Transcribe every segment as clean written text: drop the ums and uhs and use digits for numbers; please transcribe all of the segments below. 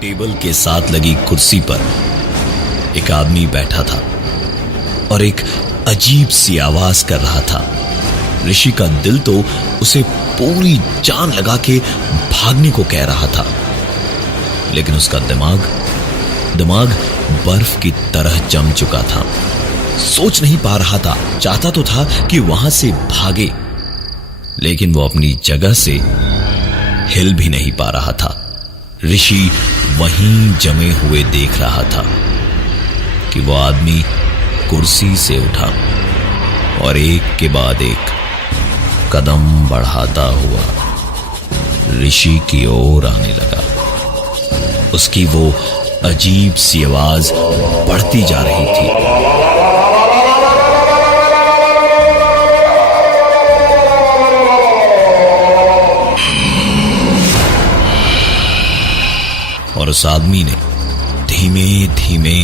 Table के साथ लगी कुर्सी पर एक आदमी बैठा था और एक अजीब सी आवाज कर रहा था। ऋषि का दिल तो उसे पूरी जान लगा के भागने को कह रहा था, लेकिन उसका दिमाग बर्फ की तरह जम चुका था। सोच नहीं पा रहा था। चाहता तो था कि वहां से भागे, लेकिन वो अपनी जगह से हिल भी नहीं पा रहा था। ऋषि वहीं जमे हुए देख रहा था कि वो आदमी कुर्सी से उठा और एक के बाद एक कदम बढ़ाता हुआ ऋषि की ओर आने लगा। उसकी वो अजीब सी आवाज बढ़ती जा रही थी। और उस आदमी ने धीमे धीमे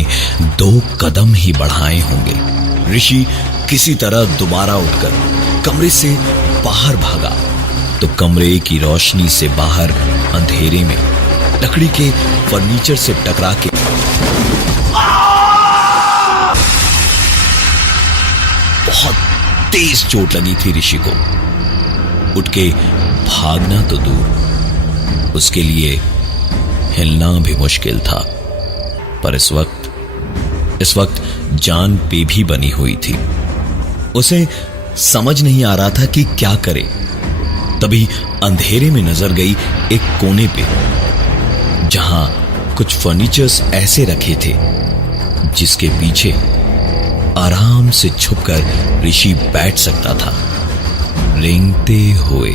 2 कदम ही बढ़ाए होंगे। ऋषि किसी तरह दोबारा उठकर कमरे से बाहर भागा तो कमरे की रोशनी से बाहर अंधेरे में लकड़ी के फर्नीचर से टकरा के बहुत तेज चोट लगी थी ऋषि को। उठ के भागना तो दूर, उसके लिए हिलना भी मुश्किल था। पर इस वक्त जान पे भी बनी हुई थी। उसे समझ नहीं आ रहा था कि क्या करे। तभी अंधेरे में नजर गई एक कोने पे, जहां कुछ फर्नीचर्स ऐसे रखे थे जिसके पीछे आराम से छुपकर ऋषि बैठ सकता था। रेंगते हुए,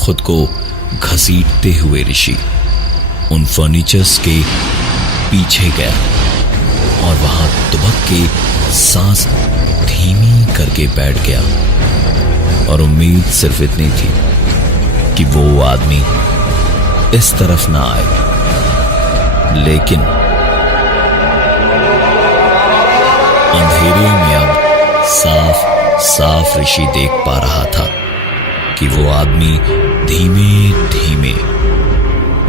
खुद को घसीटते हुए ऋषि उन फर्नीचर्स के पीछे गया और वहां दुबक के सांस धीमी करके बैठ गया। और उम्मीद सिर्फ इतनी थी कि वो आदमी इस तरफ ना आए, लेकिन अंधेरे में अब साफ ऋषि देख पा रहा था कि वो आदमी धीमे धीमे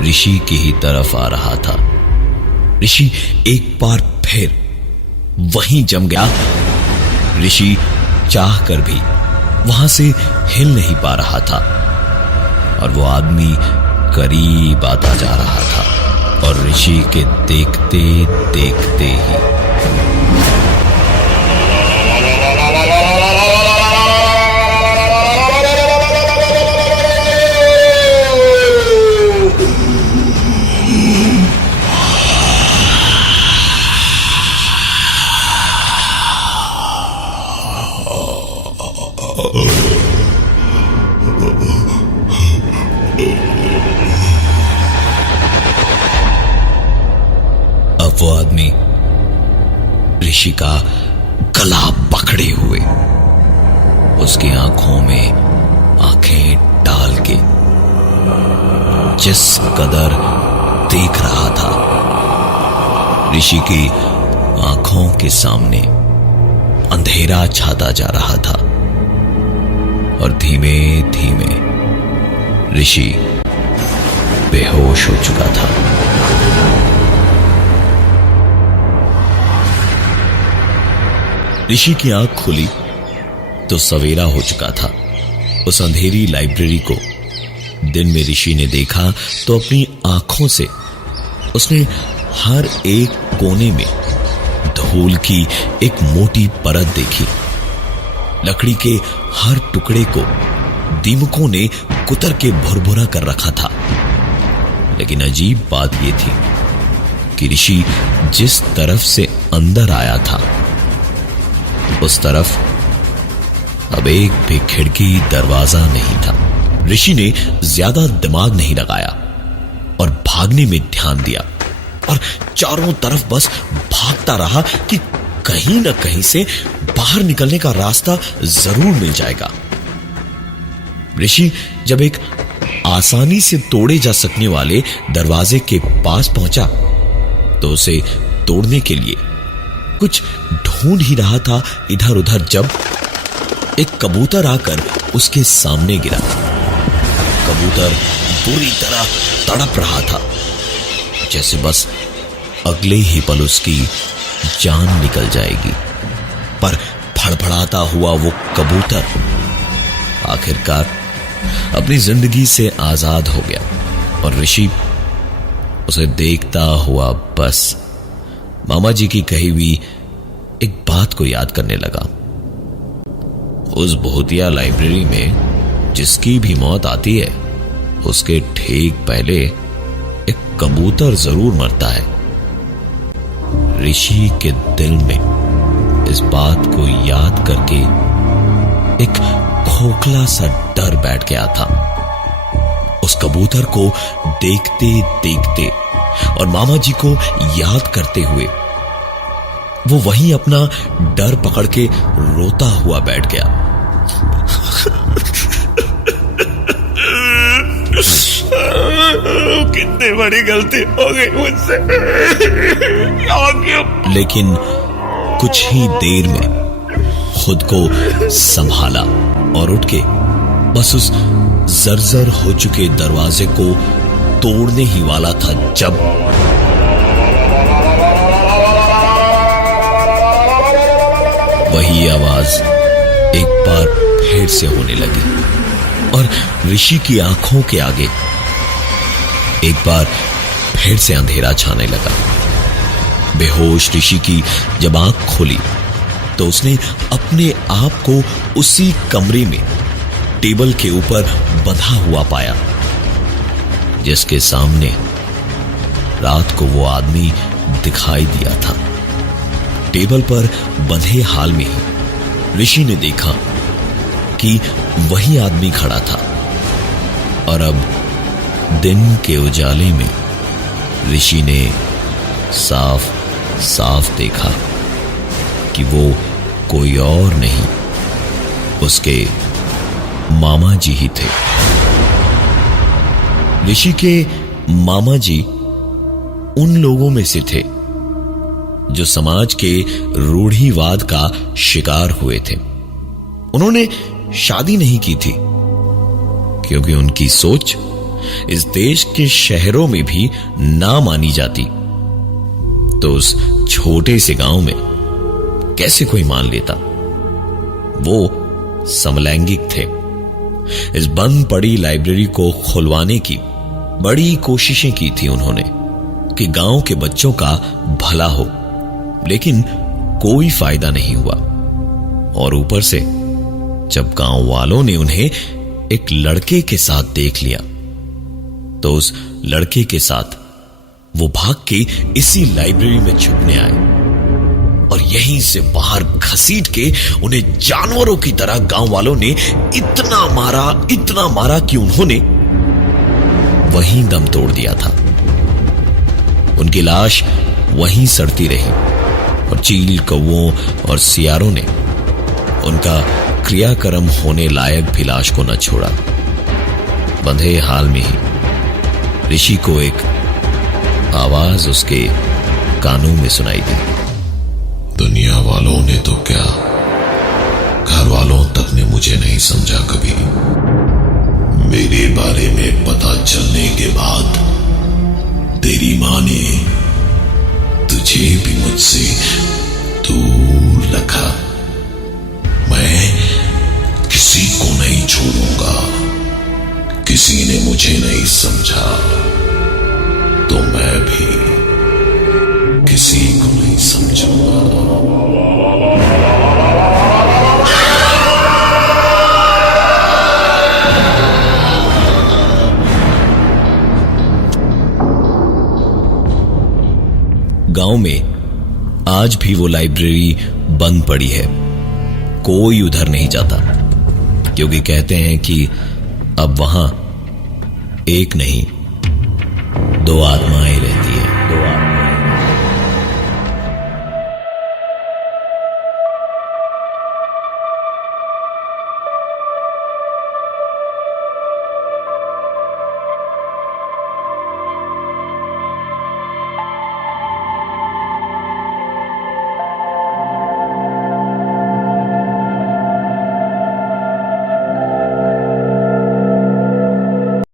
ऋषि की ही तरफ आ रहा था। ऋषि एक बार फिर वहीं जम गया। ऋषि चाह कर भी वहां से हिल नहीं पा रहा था और वो आदमी करीब आता जा रहा था और ऋषि के देखते देखते ही अब वो आदमी ऋषि का गला पकड़े हुए उसकी आंखों में आंखें डाल के जिस कदर देख रहा था, ऋषि की आंखों के सामने अंधेरा छाता जा रहा था और धीमे धीमे ऋषि बेहोश हो चुका था। ऋषि की आंख खुली तो सवेरा हो चुका था। उस अंधेरी लाइब्रेरी को दिन में ऋषि ने देखा तो अपनी आंखों से उसने हर एक कोने में धूल की एक मोटी परत देखी। लकड़ी के हर टुकड़े को दीमकों ने कुतर के भुरभुरा कर रखा था। लेकिन अजीब बात यह थी कि ऋषि जिस तरफ से अंदर आया था उस तरफ अब एक भी खिड़की दरवाजा नहीं था। ऋषि ने ज्यादा दिमाग नहीं लगाया और भागने में ध्यान दिया और चारों तरफ बस भागता रहा कि कहीं ना कहीं से बाहर निकलने का रास्ता जरूर मिल जाएगा। ऋषि जब एक आसानी से तोड़े जा सकने वाले दरवाजे के पास पहुंचा तो उसे तोड़ने के लिए कुछ ढूंढ ही रहा था इधर उधर, जब एक कबूतर आकर उसके सामने गिरा। कबूतर बुरी तरह तड़प रहा था। जैसे बस अगले ही पल उसकी जान निकल जाएगी। पर फड़फड़ाता हुआ वो कबूतर आखिरकार अपनी जिंदगी से आजाद हो गया और ऋषि उसे देखता हुआ बस मामा जी की कही हुई एक बात को याद करने लगा। उस भूतिया लाइब्रेरी में जिसकी भी मौत आती है उसके ठीक पहले एक कबूतर जरूर मरता है। ऋषि के दिल में इस बात को याद करके एक खोखला सा डर बैठ गया था। उस कबूतर को देखते देखते और मामा जी को याद करते हुए वो वहीं अपना डर पकड़ के रोता हुआ बैठ गया। कितनी बड़ी गलती हो गई मुझसे। लेकिन कुछ ही देर में खुद को संभाला और उठ के बस उस जर्जर हो चुके दरवाजे को तोड़ने ही वाला था जब वही आवाज एक बार फिर से होने लगी और ऋषि की आंखों के आगे एक बार फिर से अंधेरा छाने लगा। बेहोश ऋषि की जब आंख खोली तो उसने अपने आप को उसी कमरे में टेबल के ऊपर बंधा हुआ पाया जिसके सामने रात को वो आदमी दिखाई दिया था। टेबल पर बंधे हाल में ही ऋषि ने देखा कि वही आदमी खड़ा था और अब दिन के उजाले में ऋषि ने साफ साफ देखा कि वो कोई और नहीं उसके मामा जी ही थे। ऋषि के मामा जी उन लोगों में से थे जो समाज के रूढ़िवाद का शिकार हुए थे। उन्होंने शादी नहीं की थी क्योंकि उनकी सोच इस देश के शहरों में भी ना मानी जाती तो उस छोटे से गांव में कैसे कोई मान लेता। वो समलैंगिक थे। इस बंद पड़ी लाइब्रेरी को खुलवाने की बड़ी कोशिशें की थी उन्होंने कि गांव के बच्चों का भला हो, लेकिन कोई फायदा नहीं हुआ। और ऊपर से जब गांव वालों ने उन्हें एक लड़के के साथ देख लिया तो उस लड़के के साथ वो भाग के इसी लाइब्रेरी में छुपने आए और यहीं से बाहर घसीट के उन्हें जानवरों की तरह गांव वालों ने इतना मारा कि उन्होंने वहीं दम तोड़ दिया था। उनकी लाश वहीं सड़ती रही और चील, कौवों और सियारों ने उनका क्रियाक्रम होने लायक भी लाश को न छोड़ा। बंधे हाल में ही ऋषि को एक आवाज उसके कानों में सुनाई दी। दुनिया वालों ने तो क्या, घर वालों तक ने मुझे नहीं समझा कभी। मेरे बारे में पता चलने के बाद तेरी मां ने तुझे भी मुझसे दूर रखा। मैं किसी को नहीं छोड़ूंगा। किसी ने मुझे नहीं समझा तो मैं भी किसी को नहीं समझूंगा। गांव में आज भी वो लाइब्रेरी बंद पड़ी है। कोई उधर नहीं जाता क्योंकि कहते हैं कि अब वहां एक नहीं 2 आत्माएं रहती है। 2 आत्माएं।